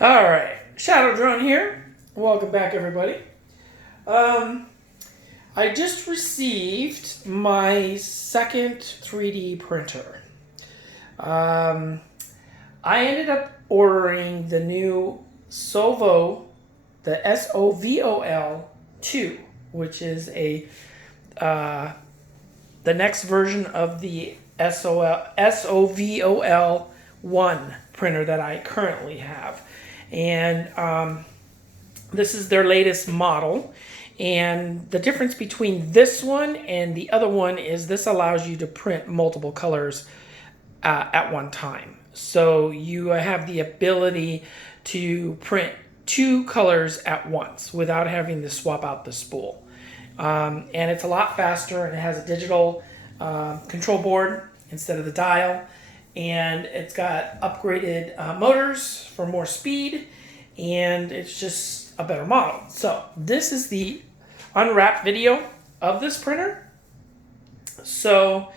All right, Shadow Drone here. Welcome back, everybody. I just received my second 3D printer. I ended up ordering the new Sovol, the SOVOL 2, which is the next version of the SOVOL 1 printer that I currently have. And this is their latest model. And the difference between this one and the other one is this allows you to print multiple colors at one time. So you have the ability to print two colors at once without having to swap out the spool. And it's a lot faster, and it has a digital control board instead of the dial. And it's got upgraded motors for more speed, and it's just a better model. So this is the unwrap video of this printer. So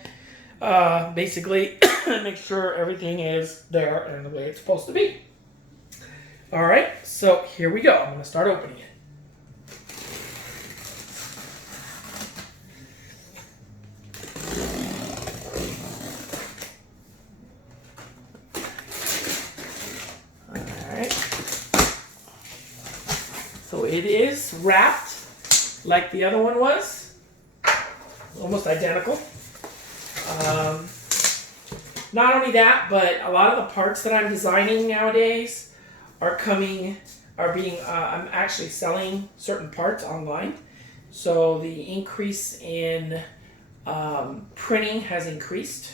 basically make sure everything is there and the way it's supposed to be. All right, so here we go. I'm going to start opening it. So it is wrapped like the other one was, almost identical. Not only that, but a lot of the parts that I'm designing nowadays I'm actually selling certain parts online. So the increase in printing has increased.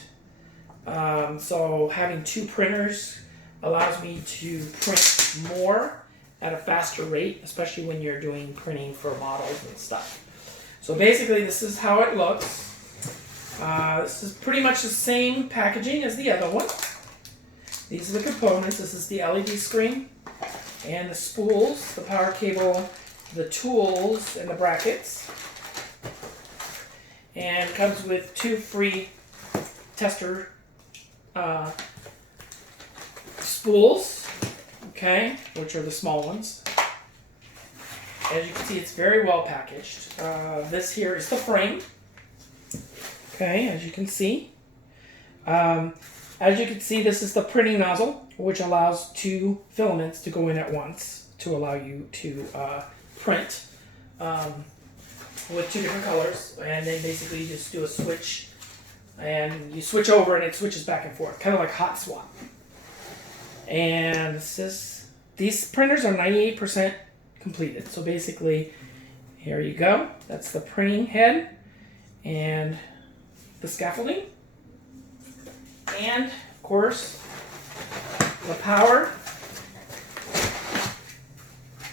So having two printers allows me to print more at a faster rate, especially when you're doing printing for models and stuff. So basically this is how it looks. This is pretty much the same packaging as the other one. These are the components. This is the LED screen and the spools, the power cable, the tools, and the brackets. And comes with two free tester spools. Okay, which are the small ones. As you can see, it's very well packaged. This here is the frame. Okay, as you can see. This is the printing nozzle, which allows two filaments to go in at once to allow you to print with two different colors. And then basically you just do a switch, and you switch over and it switches back and forth, kind of like hot swap. And these printers are 98% completed. So basically, here you go. That's the printing head and the scaffolding. And, of course, the power,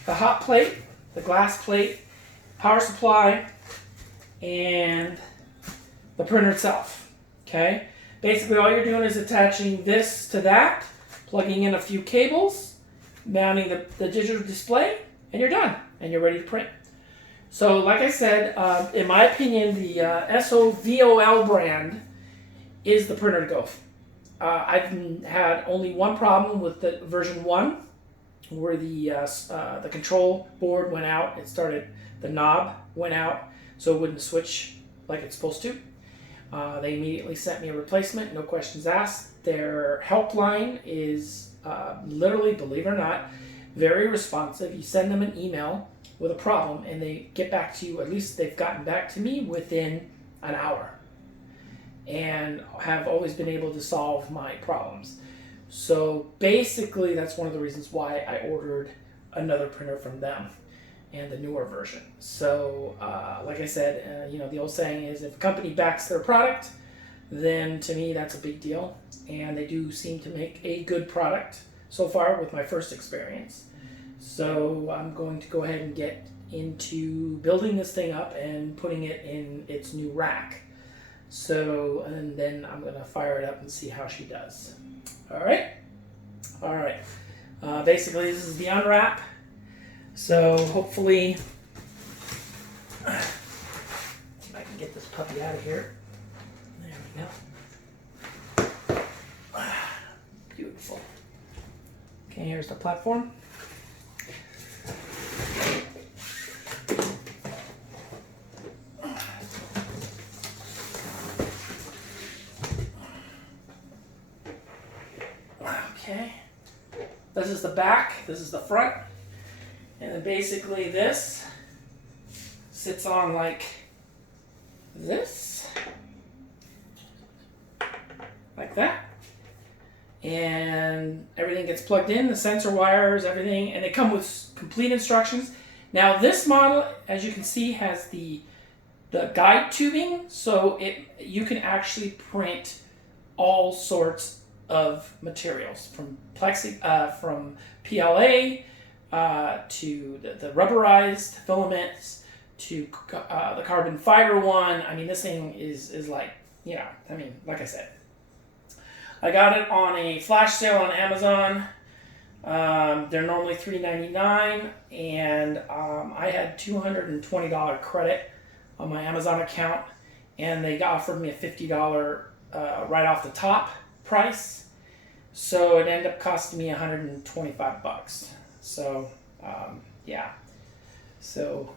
the hot plate, the glass plate, power supply, and the printer itself. Okay? Basically, all you're doing is attaching this to that, plugging in a few cables, mounting the digital display, and you're done, and you're ready to print. So like I said, in my opinion, the SOVOL brand is the printer to go. I've had only one problem with the version 1, where the control board went out. The knob went out, so it wouldn't switch like it's supposed to. They immediately sent me a replacement, no questions asked. Their helpline is literally, believe it or not, very responsive. You send them an email with a problem and they get back to you. At least they've gotten back to me within an hour, and have always been able to solve my problems. So basically that's one of the reasons why I ordered another printer from them, and the newer version. So like I said, the old saying is, if a company backs their product, then to me that's a big deal. And they do seem to make a good product so far with my first experience. So I'm going to go ahead and get into building this thing up and putting it in its new rack. So, and then I'm going to fire it up and see how she does. All right. Basically this is the unwrap. So hopefully if I can get this puppy out of here. There we go. Beautiful. Okay, And here's the platform. Okay. This is the back, this is the front. And then basically this sits on like this. Like that. And everything gets plugged in, the sensor wires, everything, and they come with complete instructions. Now this model, as you can see, has the guide tubing, so you can actually print all sorts of materials from from PLA to the rubberized filaments to the carbon fiber one. I mean, this thing is like, you know, I mean, like I said, I got it on a flash sale on Amazon. They're normally $3.99, and I had $220 credit on my Amazon account, and they offered me a $50 right off the top price, so it ended up costing me $125. So yeah, so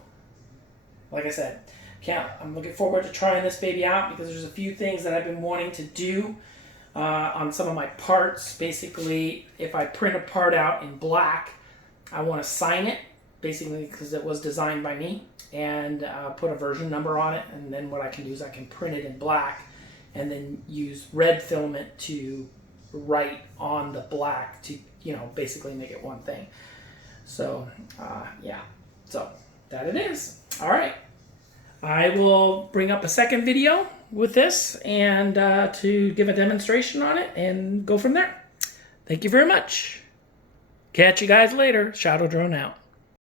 like I said, I'm looking forward to trying this baby out, because there's a few things that I've been wanting to do on some of my parts. Basically, if I print a part out in black, I want to sign it, basically because it was designed by me, and put a version number on it, and then what I can do is I can print it in black and then use red filament to write on the black to, you know, basically make it one thing. So yeah, so that it is. All right, I will bring up a second video with this and to give a demonstration on it and go from there. Thank you very much. Catch you guys later. Shadow Drone out.